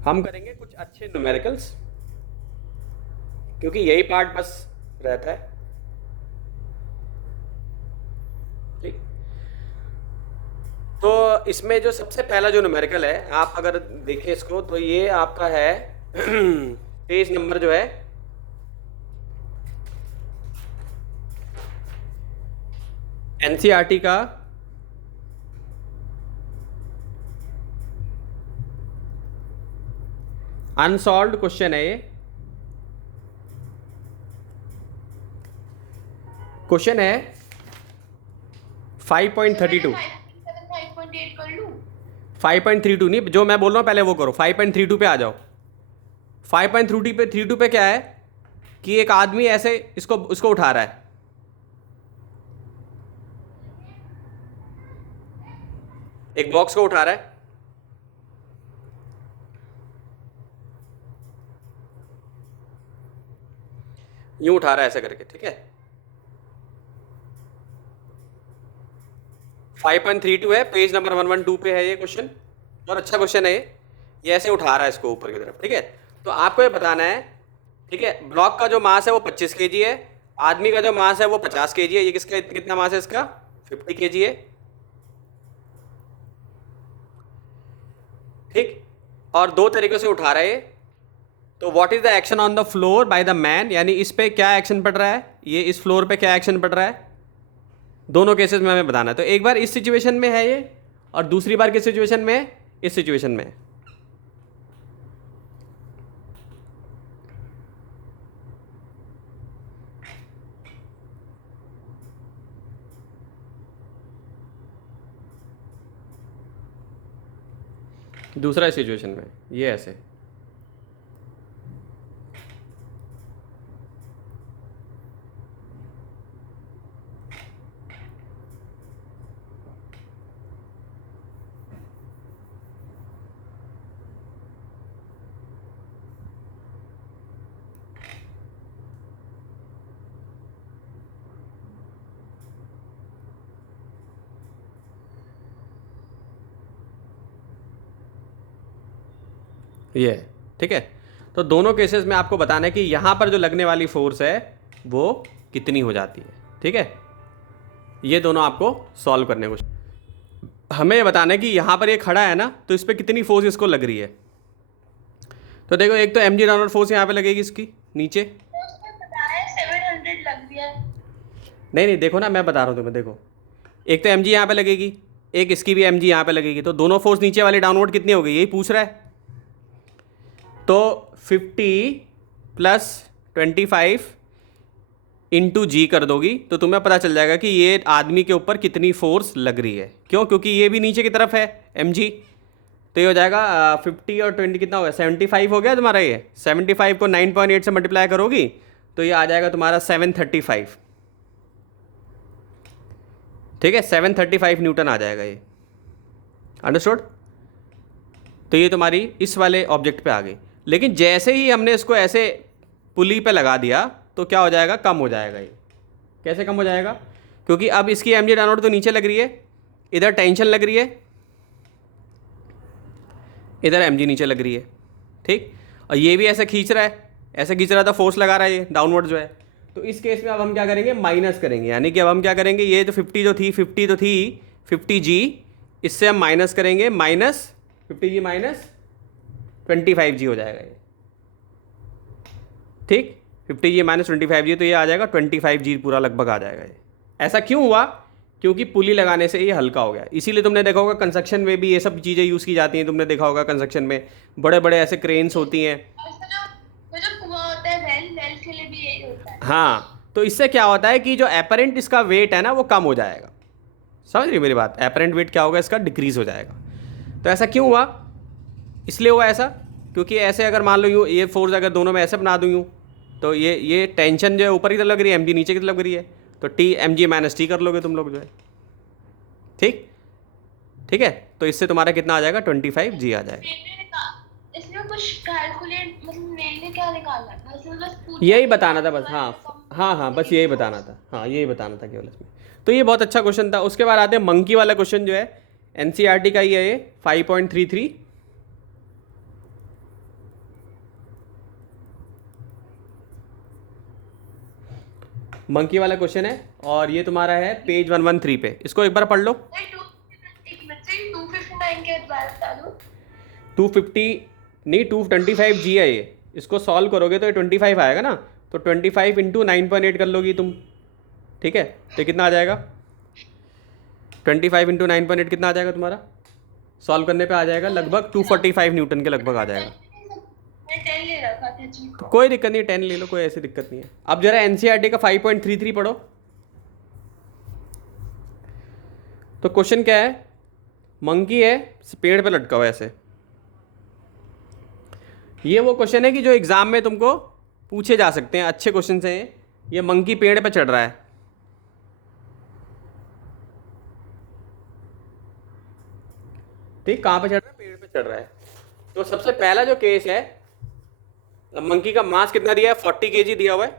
हम करेंगे कुछ अच्छे न्यूमेरिकल्स, क्योंकि यही पार्ट बस रहता है। ठीक, तो इसमें जो सबसे पहला जो न्यूमेरिकल है, आप अगर देखें इसको तो ये आपका है पेज नंबर जो है एनसीईआरटी का अनसॉल्व्ड क्वेश्चन है। ये क्वेश्चन है 5.32। 5.8 कर लूं? 5.32 नहीं, जो मैं बोल रहा हूँ पहले वो करो। 5.32 पे आ जाओ। 5.32 पे क्या है कि एक आदमी ऐसे इसको उठा रहा है, एक बॉक्स को उठा रहा है, यूं उठा रहा है ऐसे करके, ठीक है। 5.32 है, पेज नंबर 112 पे है ये क्वेश्चन। और अच्छा क्वेश्चन है ये ऐसे उठा रहा है इसको ऊपर की तरफ, ठीक है। तो आपको ये बताना है, ठीक है, ब्लॉक का जो मास है वो 25 kg है, आदमी का जो मास है वो 50 kg है। ये किसका कितना मास है इसका? 50 kg है, ठीक। और दो तरीके से उठा रहा है। तो what is the action on the floor by the man, यानी इस पे क्या एक्शन पड़ रहा है, ये इस फ्लोर पे क्या एक्शन पड़ रहा है, दोनों केसेस में हमें बताना है। तो एक बार इस सिचुएशन में है ये, और दूसरी बार किस सिचुएशन में है? इस सिचुएशन में। दूसरा सिचुएशन में ये ऐसे, ये है, ठीक है। तो दोनों केसेस में आपको बताना है कि यहाँ पर जो लगने वाली फोर्स है वो कितनी हो जाती है, ठीक है। ये दोनों आपको सॉल्व करने को, हमें ये बताना है कि यहाँ पर ये खड़ा है ना, तो इस पर कितनी फोर्स इसको लग रही है। तो देखो, एक तो mg डाउनवर्ड फोर्स यहाँ पे लगेगी इसकी नीचे। उसने बताया 700 लग गया। नहीं नहीं, देखो ना, मैं बता रहा हूँ तुम्हें, देखो, एक तो mg यहाँ पे लगेगी, एक इसकी भी mg यहाँ पे लगेगी, तो दोनों फोर्स नीचे वाली डाउनवर्ड कितनी हो गई, यही पूछ रहा है। तो 50 प्लस 25 इंटू जी कर दोगी तो तुम्हें पता चल जाएगा कि ये आदमी के ऊपर कितनी फोर्स लग रही है। क्यों? क्योंकि ये भी नीचे की तरफ है mg। तो ये हो जाएगा 50 और 20 कितना होगा, 75 हो गया तुम्हारा। ये 75 को 9.8 से मल्टीप्लाई करोगी तो ये आ जाएगा तुम्हारा 735, ठीक है। 735 न्यूटन आ जाएगा ये, अंडरस्टूड। तो ये तुम्हारी इस वाले ऑब्जेक्ट पे आ गई। लेकिन जैसे ही हमने इसको ऐसे पुली पे लगा दिया तो क्या हो जाएगा, कम हो जाएगा ये। कैसे कम हो जाएगा? क्योंकि अब इसकी mg डाउनवर्ड तो नीचे लग रही है, इधर टेंशन लग रही है, इधर mg नीचे लग रही है, ठीक। और ये भी ऐसे खींच रहा है, ऐसे खींच रहा था, फोर्स लगा रहा है ये डाउनवर्ड जो है। तो इस केस में अब हम क्या करेंगे, माइनस करेंगे। यानी कि अब हम क्या करेंगे, ये जो 50 जो थी 50 तो थी 50g, इससे हम माइनस करेंगे, माइनस 50g माइनस 25g हो जाएगा ये, ठीक। 50g माइनस 25g, तो ये आ जाएगा 25g पूरा लगभग आ जाएगा ये। ऐसा क्यों हुआ? क्योंकि पुली लगाने से ये हल्का हो गया। इसीलिए तुमने देखा होगा कंस्ट्रक्शन में भी ये सब चीज़ें यूज़ की जाती हैं। तुमने देखा होगा कंस्ट्रक्शन में बड़े बड़े ऐसे क्रेन्स होती हैं। वो जो कुआं होता है, वेल के लिए भी यही होता है। हाँ, तो इससे क्या होता है कि जो एपरेंट इसका वेट है ना वो कम हो जाएगा। समझ रही मेरी बात? एपरेंट वेट क्या होगा इसका, डिक्रीज हो जाएगा। तो ऐसा क्यों हुआ? इसलिए हुआ ऐसा क्योंकि ऐसे अगर मान लो यूँ, ये फोर्स अगर दोनों में ऐसे बना दूँ यूँ, तो ये टेंशन जो है ऊपर की तरफ लग रही है, mg नीचे की तरफ लग रही है, तो टी mg माइनस टी कर लोगे तुम लोग जो है, ठीक। ठीक है, तो इससे तुम्हारा कितना आ जाएगा, 25g आ जाएगा। इसमें कुछ कैलकुलेट मतलब मैंने क्या निकालना था, इसमें बस यही बताना था बस। हाँ हाँ हाँ, बस यही बताना था। हाँ, यही बताना था केवल इसमें। तो ये बहुत अच्छा क्वेश्चन था। उसके बाद आते हैं मंकी वाला क्वेश्चन जो है एनसीईआरटी का ही है ये, 5.33। मंकी वाला क्वेश्चन है और ये तुम्हारा है पेज 113 पे, इसको एक बार पढ़ लो। एक मिनट से 259 के बाद बता दो। 250 नहीं 225 जी है ये, इसको सॉल्व करोगे तो ये 25 आएगा ना, तो 25 इंटू 9.8 कर लोगी तुम, ठीक है। तो कितना आ जाएगा 25 इंटू 9.8 कितना आ जाएगा तुम्हारा, सॉल्व करने पे आ जाएगा लगभग 245 न्यूटन के लगभग आ जाएगा। मैं 10 ले रखा था जी। कोई दिक्कत नहीं, 10 ले लो, कोई ऐसी दिक्कत नहीं है। अब जरा एनसीईआरटी का 5.33 पढ़ो। तो क्वेश्चन क्या है, मंकी है पेड़ पे लटका हुआ है ऐसे। ये वो क्वेश्चन है कि जो एग्जाम में तुमको पूछे जा सकते हैं, अच्छे क्वेश्चन हैं ये। मंकी पेड़ पे चढ़ रहा है, ठीक, कहाँ पे चढ़ रहा है, पेड़ पे चढ़ रहा है। तो सबसे पहला जो केस है, मंकी का मास कितना दिया है, 40 kg दिया हुआ है।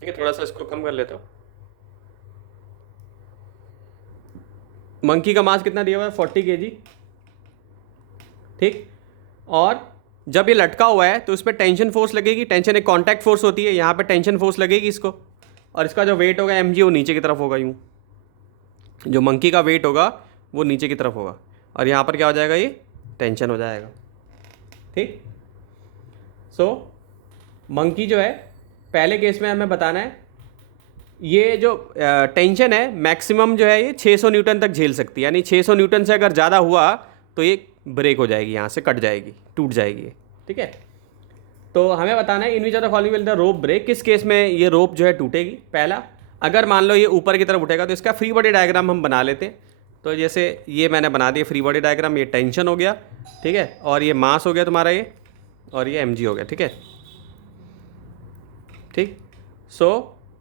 ठीक है, थोड़ा सा इसको कम कर लेता हूँ। मंकी का मास कितना दिया हुआ है, 40 kg, ठीक। और जब ये लटका हुआ है तो इस पर टेंशन फोर्स लगेगी, टेंशन एक कांटेक्ट फोर्स होती है, यहाँ पे टेंशन फोर्स लगेगी इसको, और इसका जो वेट होगा mg वो नीचे की तरफ होगा, यूँ जो मंकी का वेट होगा वो नीचे की तरफ होगा, और यहाँ पर क्या हो जाएगा, ये टेंशन हो जाएगा, ठीक। सो मंकी जो है पहले केस में हमें बताना है, ये जो टेंशन है मैक्सिमम जो है ये 600 न्यूटन तक झेल सकती है, यानी 600 न्यूटन से अगर ज़्यादा हुआ तो ये ब्रेक हो जाएगी, यहाँ से कट जाएगी, टूट जाएगी, ठीक है। तो हमें बताना है in which of the following will the rope break, किस केस में ये रोप जो है टूटेगी। पहला, अगर मान लो ये ऊपर की तरफ उठेगा तो इसका फ्री बॉडी डायग्राम हम बना लेते हैं। तो जैसे ये मैंने बना दिया फ्री बॉडी डायग्राम, ये टेंशन हो गया, ठीक है, और ये मास हो गया तुम्हारा ये, और ये mg हो गया, ठीक है, ठीक। सो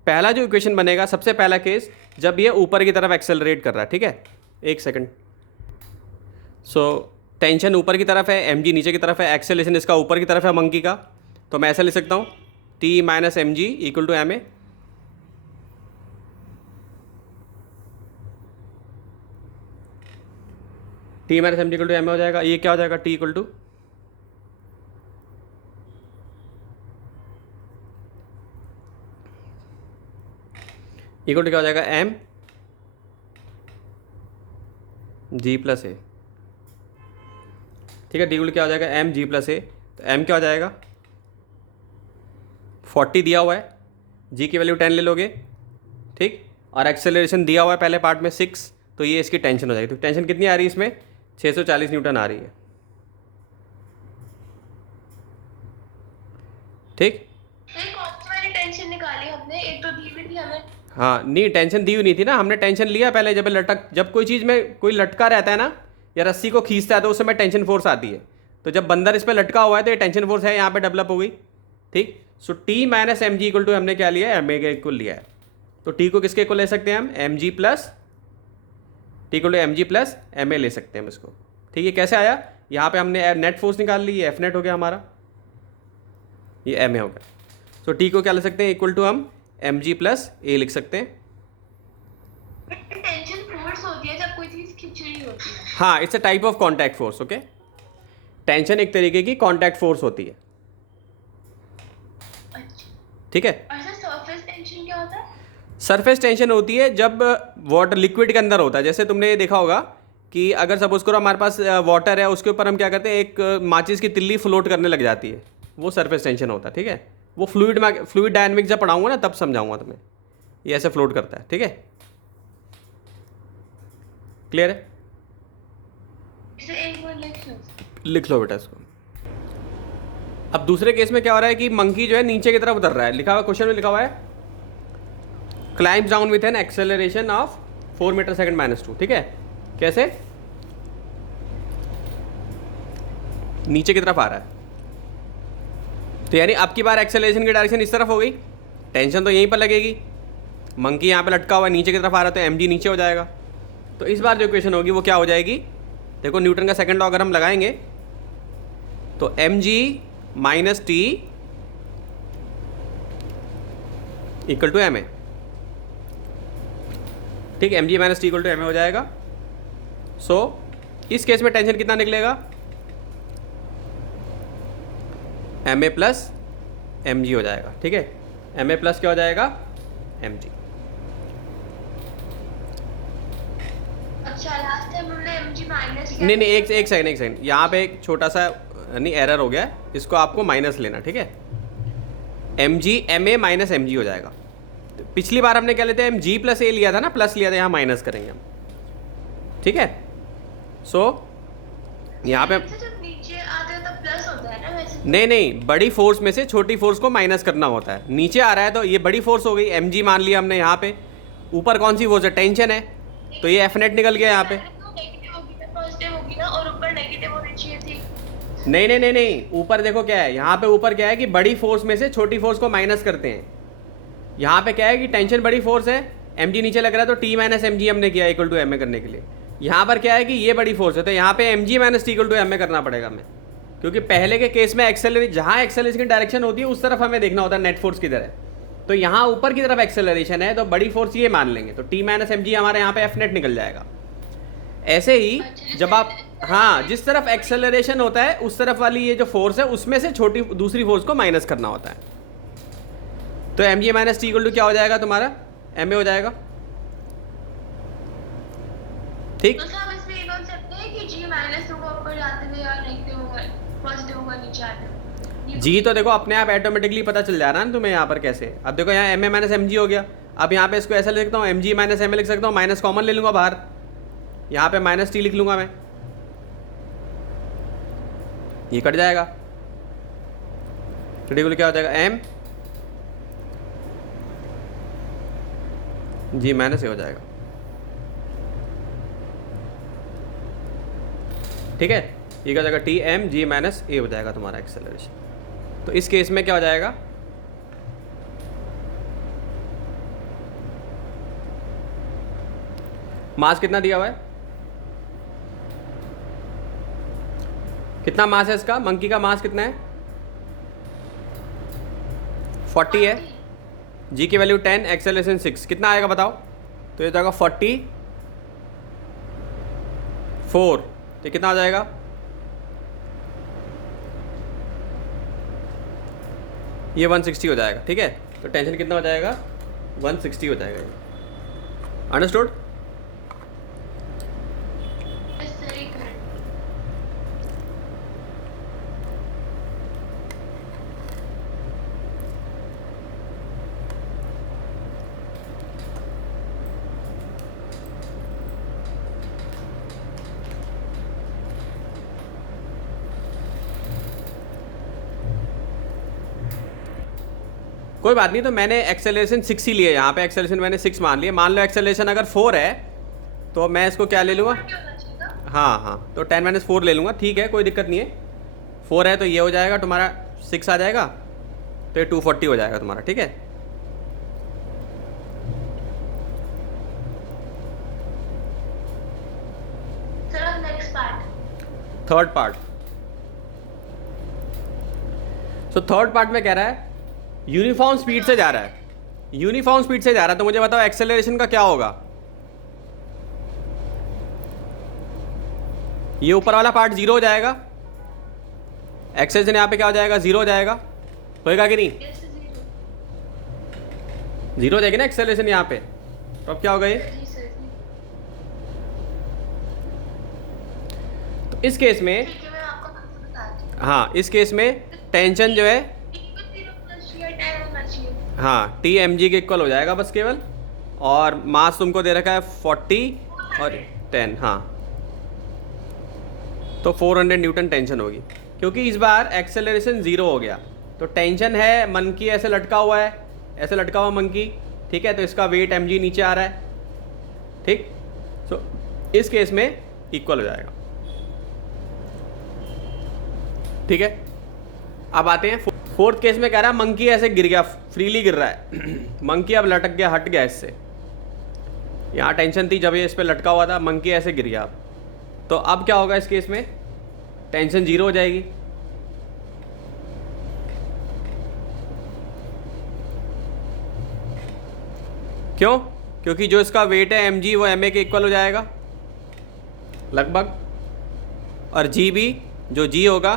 पहला जो इक्वेशन बनेगा, सबसे पहला केस जब ये ऊपर की तरफ एक्सेलरेट कर रहा है, ठीक है, एक सेकंड। सो टेंशन ऊपर की तरफ है, mg नीचे की तरफ है, एक्सेलेरेशन इसका ऊपर की तरफ है मंकी का, तो मैं ऐसा लिख सकता हूँ t minus mg equal to ma। t minus mg equal to ma हो जाएगा। ये क्या हो जाएगा, t इक्वल टू क्या हो जाएगा, m g प्लस ए, ठीक है। डी क्या हो जाएगा, m g प्लस ए, तो m क्या हो जाएगा 40 दिया हुआ है, g की वैल्यू 10 ले लोगे, ठीक, और एक्सेलरेशन दिया हुआ है पहले पार्ट में 6, तो ये इसकी टेंशन हो जाएगी। तो टेंशन कितनी आ रही है इसमें, 640 न्यूटन आ रही है, ठीक। कौन सी वाली टेंशन निकाली हमने, एक तो दी हुई थी हमें। हाँ नहीं, टेंशन दी हुई नहीं थी ना, हमने टेंशन लिया पहले, जब कोई चीज़ में कोई लटका रहता है ना, या रस्सी को खींचता है तो उस समय टेंशन फोर्स आती है। तो जब बंदर इस पर लटका हुआ है तो ये टेंशन फोर्स है, यहाँ पे डेवलप हो गई, ठीक। So T minus mg equal to हमने क्या लिया है, ma के इक्वल लिया है। तो t को किसके इक्वल ले सकते हैं हम, mg plus T equal to mg plus ma ले सकते हैं हम इसको, ठीक है। कैसे आया, यहाँ पे हमने नेट फोर्स निकाल ली, ये एफ नेट हो गया हमारा, ये ma हो गया। तो t को क्या ले सकते हैं, इक्वल टू हम mg प्लस a लिख सकते हैं। टेंशन फोर्स होती है जब कोई चीज खिंच रही होती है। हाँ, it's a type of contact force, okay. Tension एक तरीके की कॉन्टैक्ट फोर्स होती है, अच्छा, ठीक है। और सर सरफेस टेंशन क्या होता है? सरफेस टेंशन होती है जब वाटर लिक्विड के अंदर होता है। जैसे तुमने ये देखा होगा कि अगर सपोज करो हमारे पास वाटर है, उसके ऊपर हम क्या करते हैं, एक माचिस की तिल्ली फ्लोट करने लग जाती है, वो सरफेस टेंशन होता है, ठीक है। वो फ्लूइड डायनेमिक्स जब पढ़ाऊंगा ना तब समझाऊंगा तुम्हें, ये ऐसे फ्लोट करता है, ठीक है। क्लियर है, इसे एक बार लिख लो बेटा इसको। अब दूसरे केस में क्या हो रहा है कि मंकी जो है नीचे की तरफ उतर रहा है, लिखा हुआ क्वेश्चन में लिखा हुआ है climbs down with an acceleration of 4 metre second minus 2, ठीक है। कैसे, नीचे की तरफ आ रहा है, तो यानी अब की बार एक्सेलरेशन की डायरेक्शन इस तरफ हो गई, टेंशन तो यहीं पर लगेगी, मंकी यहाँ पे लटका हुआ है, नीचे की तरफ आ रहा है, तो mg नीचे हो जाएगा। तो इस बार जो इक्वेशन होगी वो क्या हो जाएगी, देखो न्यूटन का सेकंड लॉ अगर हम लगाएंगे तो mg minus T equal to ma, ठीक है। mg minus T equal to ma हो जाएगा। सो इस केस में टेंशन कितना निकलेगा, ma प्लस mg हो जाएगा। ठीक है, ma प्लस क्या हो जाएगा, mg। अच्छा लास्ट टाइम हमने mg माइनस नहीं नहीं, एक सेकंड, यहाँ पे एक छोटा सा नहीं एरर हो गया है, इसको आपको माइनस लेना। ठीक है, mg ma माइनस mg हो जाएगा। तो पिछली बार हमने क्या लेते हैं, mg प्लस a लिया था ना, प्लस लिया था, यहाँ माइनस करेंगे हम। ठीक है, सो यहाँ पे जब नीचे आते हैं तो प्लस होता है ना वैसे। नहीं, बड़ी फोर्स में से छोटी फोर्स को माइनस करना होता है। नीचे आ रहा है तो ये बड़ी फोर्स हो गई, mg मान लिया हमने यहाँ पे। ऊपर कौन सी फोर्स है, टेंशन है, तो ये एफ नेट निकल गया यहाँ पे। नेगेटिव होगी ना, पॉजिटिव होगी ना, और ऊपर नेगेटिव होनी चाहिए थी। नहीं, ऊपर देखो क्या है, यहाँ पे ऊपर क्या है कि बड़ी फोर्स में से छोटी फोर्स को माइनस करते हैं। यहाँ पे क्या है कि टेंशन बड़ी फोर्स है, mg नीचे लग रहा है तो t माइनस mg हमने किया इक्वल टू ma करने के लिए। यहाँ पर क्या है कि ये बड़ी फोर्स है, तो यहाँ पे mg minus T equal to ma करना पड़ेगा हमें, क्योंकि पहले के केस में एक्सेलरेशन, जहाँ एक्सेलरेशन की डायरेक्शन होती है उस तरफ हमें देखना होता है नेट फोर्स की तरह। तो यहाँ ऊपर की तरफ एक्सेलरेशन है, तो बड़ी फोर्स ये मान लेंगे, तो t माइनस mg हमारे यहाँ पे एफ नेट निकल जाएगा। ऐसे ही जब आप, हाँ, जिस तरफ एक्सेलरेशन होता है उस तरफ वाली ये जो फोर्स है उसमें से छोटी दूसरी फोर्स को माइनस करना होता है। तो mg minus T equal to क्या हो जाएगा तुम्हारा, ma हो जाएगा। ठीक, तो सब इसमें ये बोल सकते हैं कि g माइनस होगा ऊपर जाते हुए और नेगेटिव होगा, पॉजिटिव होगा नीचे आते हुए। जी तो देखो अपने आप ऑटोमेटिकली पता चल जा रहा है ना तुम्हें यहाँ पर कैसे। अब देखो यहाँ ma माइनस mg हो गया, अब यहाँ पे इसको ऐसा लिख सकता हूँ, mg माइनस ma लिख सकता हूँ, माइनस कॉमन ले लूँगा बाहर, यहाँ पे माइनस टी लिख लूँगा मैं, ये कट जाएगा। तो डिग्री क्या हो जाएगा, m g माइनस ए हो जाएगा। ठीक है, ये क्या हो जाएगा, टी एम जी माइनस ए हो जाएगा तुम्हारा एक्सेलरेशन। तो इस केस में क्या हो जाएगा, मास कितना दिया हुआ है, कितना मास है इसका, मंकी का मास कितना है, 40 है, जी की वैल्यू 10, एक्सेलरेशन 6, कितना आएगा बताओ। तो ये जाएगा 44, तो कितना आ जाएगा, ये 160 हो जाएगा। ठीक है, तो टेंशन कितना हो जाएगा, 160 हो जाएगा। अंडरस्टूड। सही कर। कोई बात नहीं, तो मैंने एक्सेलरेशन 6 ही लिया, यहाँ पे एक्सेलरेशन मैंने 6 मान लिया। मान लो एक्सेलरेशन अगर 4 है तो मैं इसको क्या ले लूँगा, हाँ, तो 10 माइनस 4 ले लूँगा। ठीक है, कोई दिक्कत नहीं है। 4 है तो ये हो जाएगा तुम्हारा 6 आ जाएगा, तो ये 240 हो जाएगा तुम्हारा। ठीक है, चलो next part, third part. So third part में कह रहा है यूनिफॉर्म स्पीड से जा रहा है, यूनिफॉर्म स्पीड से जा रहा है, तो मुझे बताओ एक्सेलरेशन का क्या होगा। ये ऊपर वाला पार्ट 0 हो जाएगा, एक्सेलरेशन यहाँ पे क्या हो जाएगा, 0 हो जाएगा, होएगा कि नहीं, 0 हो जाएगी ना एक्सेलरेशन यहाँ पे। तो अब क्या होगा ये, तो इस केस में, ठीक है मैं आपको आंसर बताती हूँ। हाँ, इस केस में टेंशन जो है, हाँ, टी एम जी के इक्वल हो जाएगा बस केवल, और मास तुमको दे रखा है 40 और 10, हाँ, तो 400 न्यूटन टेंशन होगी, क्योंकि इस बार एक्सेलरेशन 0 हो गया। तो टेंशन है, मंकी ऐसे लटका हुआ है, ऐसे लटका हुआ मंकी, ठीक है, तो इसका वेट mg नीचे आ रहा है। ठीक, सो इस केस में इक्वल हो जाएगा। ठीक है, अब आते हैं फोर्थ केस में। कह रहा है मंकी ऐसे गिर गया, फ्रीली गिर रहा है मंकी अब लटक गया, हट गया इससे, यहाँ टेंशन थी जब ये इस पे लटका हुआ था, मंकी ऐसे गिर गया। तो अब क्या होगा इस केस में, टेंशन 0 हो जाएगी। क्यों, क्योंकि जो इसका वेट है mg वो ma के इक्वल हो जाएगा लगभग। और जी बी, जो जी होगा,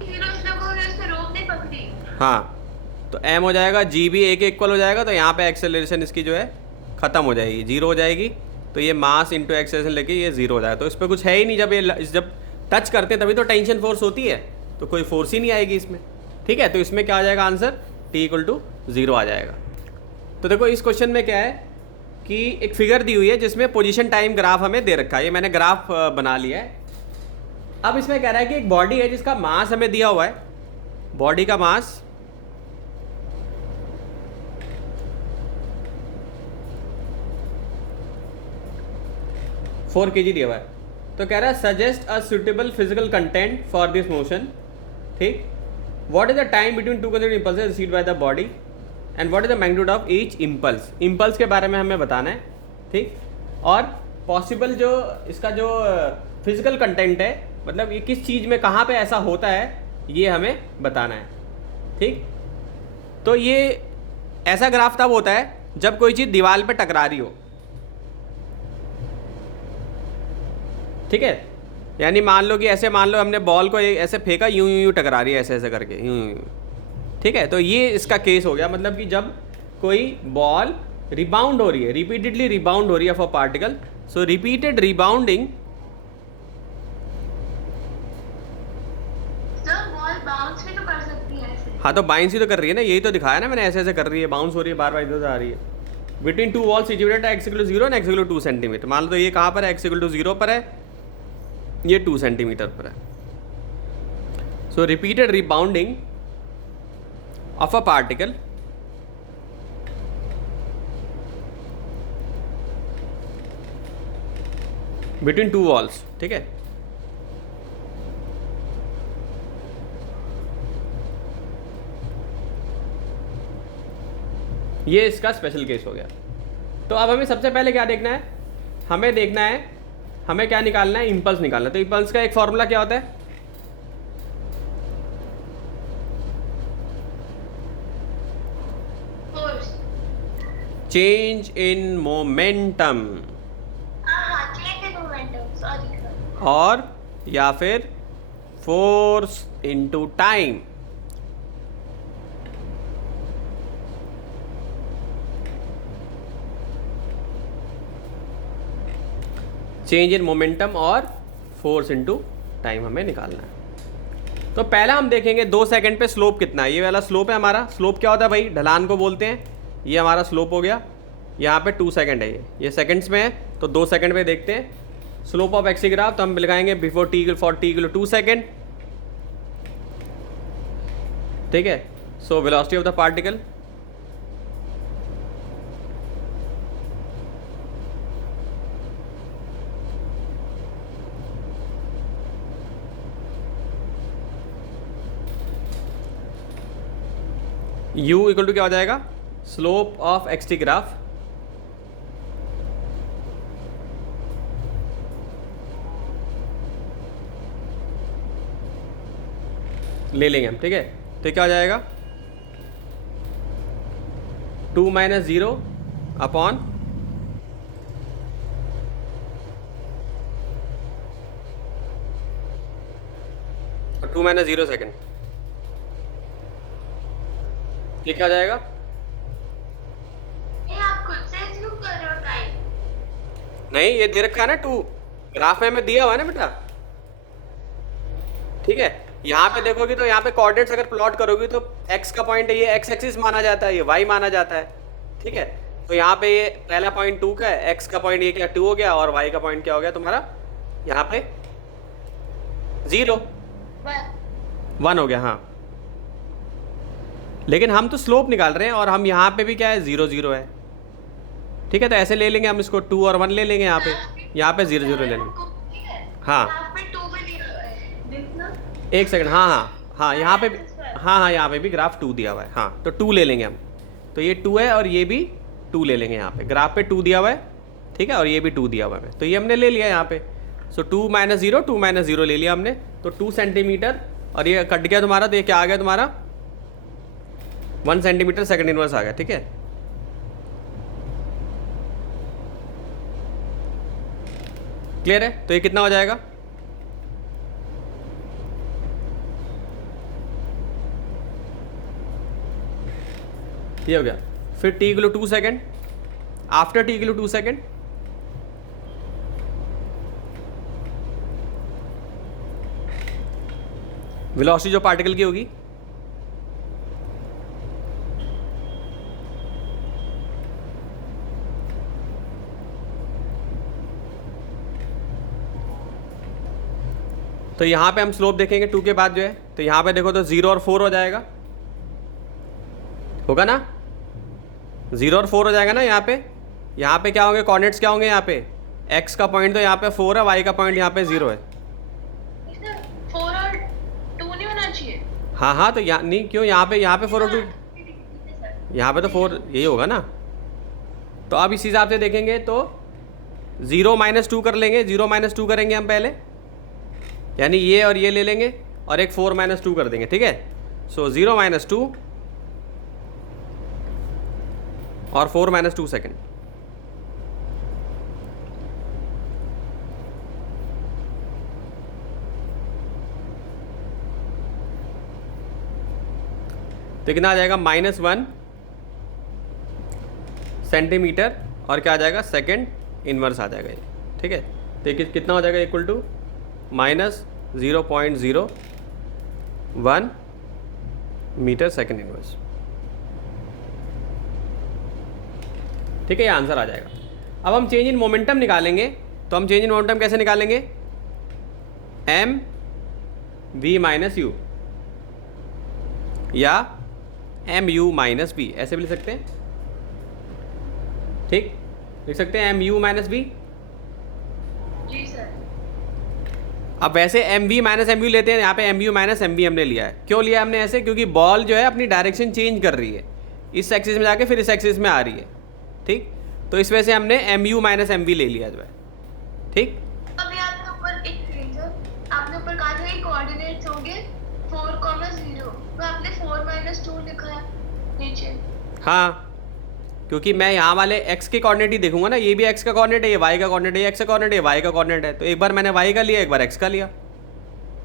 0 इसलिए कोई उससे रोक नहीं पकड़ी। हाँ, तो एम हो जाएगा, जी बी ए के इक्वल हो जाएगा, तो यहाँ पे एक्सेलरेशन इसकी जो है ख़त्म हो जाएगी, जीरो हो जाएगी। तो ये मास इंटू एक्सेलरेशन लेके ये जीरो हो जाएगा। तो इस पर कुछ है ही नहीं, जब टच करते हैं तभी तो टेंशन फोर्स होती है, तो कोई फोर्स ही नहीं आएगी इसमें। ठीक है, तो इसमें क्या आ जाएगा answer, T equal to zero आ जाएगा। तो देखो इस क्वेश्चन में क्या है कि एक फिगर दी हुई है जिसमें पोजीशन टाइम ग्राफ हमें दे रखा है, ये मैंने ग्राफ बना लिया है। अब इसमें कह रहा है कि एक बॉडी है जिसका मास हमें दिया हुआ है, बॉडी का मास 4 kg दिया हुआ है। तो कह रहा है suggest a suitable physical content for this motion. ठीक, what is the time between two consecutive impulses received by the body and what is the magnitude of each impulse. Impulse के बारे में हमें बताना है। ठीक, और पॉसिबल जो इसका जो फिजिकल कंटेंट है, मतलब ये किस चीज़ में कहाँ पे ऐसा होता है, ये हमें बताना है। ठीक, तो ये ऐसा ग्राफ तब होता है जब कोई चीज़ दीवार पे टकरा रही हो। ठीक है, यानी मान लो कि ऐसे, मान लो हमने बॉल को ऐसे फेंका, यूं यूं यूं टकरा रही है ऐसे ऐसे करके, यूं यूं। ठीक है, तो ये इसका केस हो गया, मतलब कि जब कोई बॉल रिबाउंड हो रही है, रिपीटेडली रिबाउंड हो रही है for particle, so repeated rebounding. Sir ball bounce भी तो कर सकती है ऐसे। हाँ, तो बाउंस ही तो कर रही है ना, यही तो दिखाया ना मैंने, ऐसे ऐसे कर रही है, बाउंस हो रही है, बार बार इधर आ रही है। Between two walls situated X equal to 0 and X equal to 2 centimetre. मान लो तो ये कहाँ पर है, एक्स इक्वल टू 0 पर है, ये 2 सेंटीमीटर पर है। So repeated rebounding of a particle between two walls. ठीक है, ये इसका स्पेशल केस हो गया। तो अब हमें सबसे पहले क्या देखना है, हमें देखना है, हमें क्या निकालना है, इम्पल्स निकालना है। तो इम्पल्स का एक फॉर्मूला क्या होता है, फोर्स। चेंज इन मोमेंटम, हाँ change in momentum, sorry sir. और या फिर force into time. Change in momentum और फोर्स इनटू टाइम हमें निकालना है। तो पहला हम देखेंगे 2 सेकंड पे स्लोप कितना है। ये वाला स्लोप है हमारा। स्लोप क्या होता है भाई, ढलान को बोलते हैं। ये हमारा स्लोप हो गया, यहाँ पे 2 सेकंड है, ये सेकंड्स में है, तो 2 सेकंड पे देखते हैं स्लोप ऑफ एक्स ग्राफ। तो हम लिखाएंगे before T for T 2 second. ठीक है, so velocity of the particle u equal to क्या हो जाएगा, slope of X T graph ले लेंगे हम। ठीक है, तो क्या हो जाएगा 2 - 0 अपॉन 2 - 0 सेकेंड। ये क्या हो जाएगा, ये आप खुद से assume कर रहे हो टाइम। नहीं ये दे रखा है ना 2, ग्राफ में हमें दिया हुआ है ना बेटा। ठीक है, यहाँ पे देखोगे तो यहाँ पे कोऑर्डिनेट्स अगर प्लॉट करोगे तो x का पॉइंट है, ये x एक्सिस माना जाता है, ये y माना जाता है। ठीक है, तो यहाँ पे ये पहला पॉइंट 2 का है, x का पॉइंट ये क्या 2 हो गया, और y का पॉइंट क्या हो गया तुम्हारा यहाँ पे 0 1 हो गया। हाँ, लेकिन हम तो स्लोप निकाल रहे हैं और हम यहाँ पे भी क्या है 0 0 है। ठीक है, तो ऐसे ले लेंगे हम इसको, 2 और 1 ले लेंगे यहाँ पे 0 0 ले लेंगे। हाँ यहाँ पे 2 भी दिया हुआ है, देखना। एक सेकंड, हाँ हाँ हाँ, यहाँ पे भी, हाँ हाँ यहाँ पे भी ग्राफ 2 दिया हुआ है। हाँ, तो 2 ले लेंगे हम, तो ये 2 है और ये भी 2 ले लेंगे। यहाँ पे ग्राफ पे 2 दिया हुआ है, ठीक है, और ये भी 2 दिया हुआ है, तो ये हमने ले लिया यहाँ पे। सो 2 - 0 2 - 0 ले लिया हमने, तो 2 सेंटीमीटर, और ये कट गया तुम्हारा, तो ये क्या आ गया तुम्हारा 1 सेंटीमीटर सेकंड इनवर्स आ गया। ठीक है, क्लियर है, तो ये कितना हो जाएगा ये हो गया। फिर t equal to 2 second, after t equal to 2 second velocity जो पार्टिकल की होगी तो यहाँ पे हम स्लोप देखेंगे 2 के बाद जो है, तो यहाँ पे देखो तो 0 और 4 हो जाएगा, होगा ना, 0 और 4 हो जाएगा ना। यहाँ पे क्या होंगे, कोऑर्डिनेट्स क्या होंगे, यहाँ पे x का पॉइंट तो यहाँ पे 4 है, y का पॉइंट यहाँ पे 0 है। 4 और 2 नहीं होना चाहिए। हाँ तो यहाँ नहीं, क्यों, यहाँ पे 4 और 2, यहाँ पे तो 4 यही होगा ना। तो अब इस हिसाब से देखेंगे तो 0 - 2 कर लेंगे, 0 - 2 करेंगे हम पहले, यानी ये और ये ले लेंगे और एक 4 - 2 कर देंगे, ठीक है। सो 0 - 2 और 4 - 2 सेकेंड। तो कितना आ जाएगा, -1 सेंटीमीटर और क्या आ जाएगा, सेकेंड इनवर्स आ जाएगा ये, ठीक है। तो कितना हो जाएगा, equal to -0.01 metre second inverse, ठीक है, ये आंसर आ जाएगा। अब हम चेंज इन मोमेंटम निकालेंगे, तो हम चेंज इन मोमेंटम कैसे निकालेंगे, mv - u या mu - v, ऐसे भी लिख सकते हैं, ठीक, लिख सकते हैं mu - v। जी सर। अब वैसे mv - mu लेते हैं, यहाँ पे mu - mv हमने लिया है, क्यों लिया हमने ऐसे, क्योंकि बॉल जो है अपनी डायरेक्शन चेंज कर रही है, इस एक्सिस में जाके फिर इस एक्सिस में आ रही है, ठीक, तो इस वजह से हमने mu - mv ले लिया जो है, ठीक। अभी आपने ऊपर एक सेकंड सर, आपने ऊपर कहा था कि कोऑर्डिनेट्स होंगे 4,0, तो आपने 4 - 2 लिखा है नीचे। हाँ, क्योंकि मैं यहाँ वाले x के कोऑर्डिनेट ही देखूंगा ना, ये भी x का कोऑर्डिनेट है, ये y का कोऑर्डिनेट है, ये x का कोऑर्डिनेट है, ये y का कोऑर्डिनेट है, तो एक बार मैंने y का लिया, एक बार x का लिया,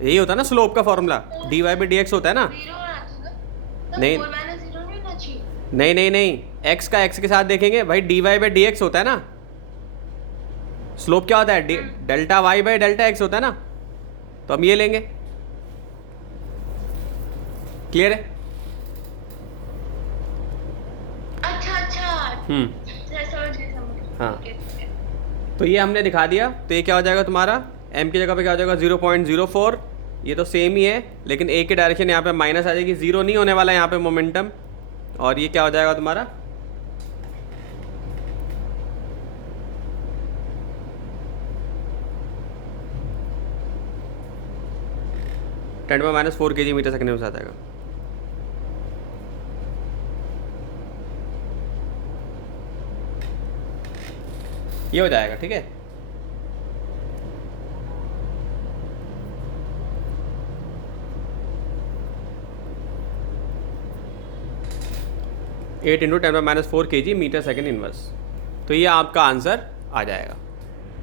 यही होता है ना स्लोप का फॉर्मूला, dy/dx होता है ना। 0 होना चाहिए ना, नहीं। 4 - 0 नहीं होना चाहिए। नहीं, x का x के साथ देखेंगे भाई, dy/dx होता है ना, स्लोप क्या होता है, डेल्टा y/डेल्टा x होता है ना, तो हम ये लेंगे, क्लियर है। अच्छा समझ गए। हाँ, तो ये हमने दिखा दिया, तो ये क्या हो जाएगा तुम्हारा, m की जगह पे क्या हो जाएगा 0.04, ये तो सेम ही है, लेकिन a की डायरेक्शन यहाँ पे माइनस आ जाएगी, 0 नहीं होने वाला है यहाँ पे मोमेंटम, और ये क्या हो जाएगा तुम्हारा 10⁻⁴ kg मीटर सेकेंड में आ जाएगा। ये हो जाएगा, ठीक है। Eight into 10⁻⁴ kg metre second inverse, तो ये आपका आंसर आ जाएगा।